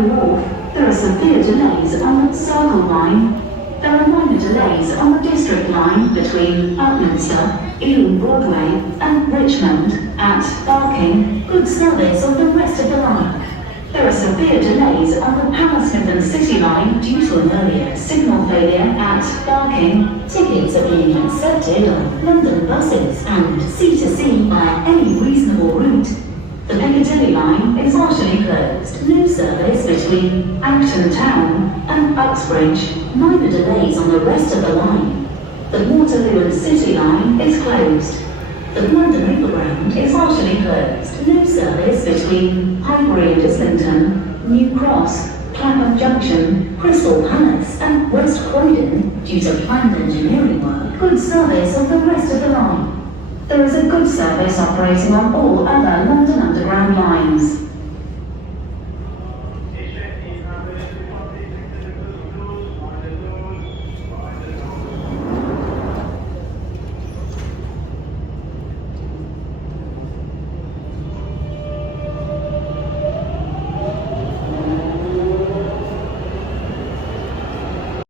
Canary Wharf, there are severe delays on the Circle Line. There are minor delays on the District Line between Upminster, Ealing Broadway, and Richmond at Barking. Good service on the rest of the line. There are severe delays on the Hammersmith and City Line due to an earlier signal failure at Barking. Tickets are being accepted on London buses and C2C via any reasonable route. The Piccadilly Line is partially closed. No service between Acton Town and Uxbridge. Minor delays on the rest of the line. The Waterloo and City Line is closed. The London Overground is partially closed. No service between Highbury and Islington, New Cross, Clapham Junction, Crystal Palace and West Croydon due to planned engineering work. Good service on the rest of the line. There is a good service operating on all other London Underground lines.